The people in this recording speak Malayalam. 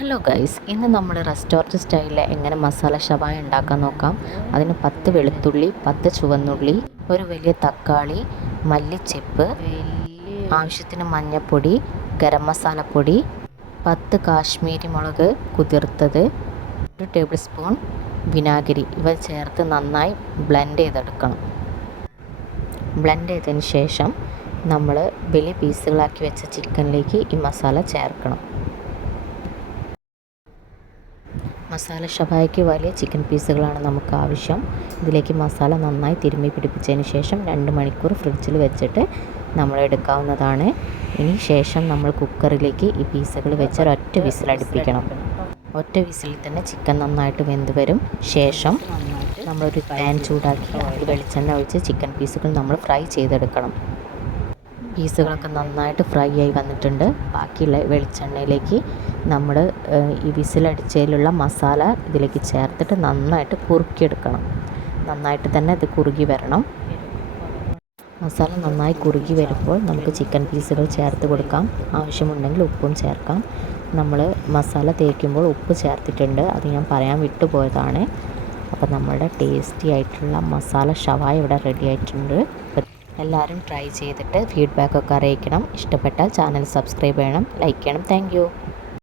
ഹലോ ഗൈസ്, ഇന്ന് നമ്മൾ റെസ്റ്റോറൻറ്റ് സ്റ്റൈലിൽ എങ്ങനെ മസാല ഷവായ ഉണ്ടാക്കാൻ നോക്കാം. അതിന് 10 വെളുത്തുള്ളി, 10 ചുവന്നുള്ളി, ഒരു വലിയ തക്കാളി, മല്ലിച്ചെപ്പ്, ആവശ്യത്തിന് മഞ്ഞൾപ്പൊടി, ഗരം മസാലപ്പൊടി, 10 കാശ്മീരി മുളക് കുതിർത്തത്, 1 ടേബിൾ സ്പൂൺ വിനാഗിരി ഇവ ചേർത്ത് നന്നായി ബ്ലെൻഡ് ചെയ്തെടുക്കണം. ബ്ലെൻഡ് ചെയ്തതിന് ശേഷം നമ്മൾ വലിയ പീസുകളാക്കി വെച്ച ചിക്കനിലേക്ക് ഈ മസാല ചേർക്കണം. മസാല ഷവായയ്ക്ക് വലിയ ചിക്കൻ പീസുകളാണ് നമുക്ക് ആവശ്യം. ഇതിലേക്ക് മസാല നന്നായി തിരുമ്മി പിടിപ്പിച്ചതിന് ശേഷം 2 മണിക്കൂർ ഫ്രിഡ്ജിൽ വെച്ചിട്ട് നമ്മൾ എടുക്കാവുന്നതാണ്. ഇനി ശേഷം നമ്മൾ കുക്കറിലേക്ക് ഈ പീസുകൾ വെച്ച് ഒരൊറ്റ വിസിലടുപ്പിക്കണം. ഒറ്റ വിസിലിൽ തന്നെ ചിക്കൻ നന്നായിട്ട് വെന്ത് വരും. ശേഷം നമ്മളൊരു പാൻ ചൂടാക്കി അതിൽ വെളിച്ചെണ്ണ ഒഴിച്ച് ചിക്കൻ പീസുകൾ നമ്മൾ ഫ്രൈ ചെയ്തെടുക്കണം. പീസുകളൊക്കെ നന്നായിട്ട് ഫ്രൈ ആയി വന്നിട്ടുണ്ട്. ബാക്കിയുള്ള വെളിച്ചെണ്ണയിലേക്ക് നമ്മൾ ഈ വിസിലടിച്ചതിലുള്ള മസാല ഇതിലേക്ക് ചേർത്തിട്ട് നന്നായിട്ട് കുറുക്കിയെടുക്കണം. നന്നായിട്ട് തന്നെ ഇത് കുറുകി വരണം. മസാല നന്നായി കുറുകി വരുമ്പോൾ നമുക്ക് ചിക്കൻ പീസുകൾ ചേർത്ത് കൊടുക്കാം. ആവശ്യമുണ്ടെങ്കിൽ ഉപ്പും ചേർക്കാം. നമ്മൾ മസാല തേക്കുമ്പോൾ ഉപ്പ് ചേർത്തിട്ടുണ്ട്, അത് ഞാൻ പറയാൻ വിട്ടുപോയതാണ്. അപ്പോൾ നമ്മുടെ ടേസ്റ്റി ആയിട്ടുള്ള മസാല ഷവായ ഇവിടെ റെഡി ആയിട്ടുണ്ട്. എല്ലാവരും ട്രൈ ചെയ്തിട്ട് ഫീഡ്ബാക്കൊക്കെ അറിയിക്കണം. ഇഷ്ടപ്പെട്ടാൽ ചാനൽ സബ്സ്ക്രൈബ് ചെയ്യണം, ലൈക്ക് ചെയ്യണം. താങ്ക്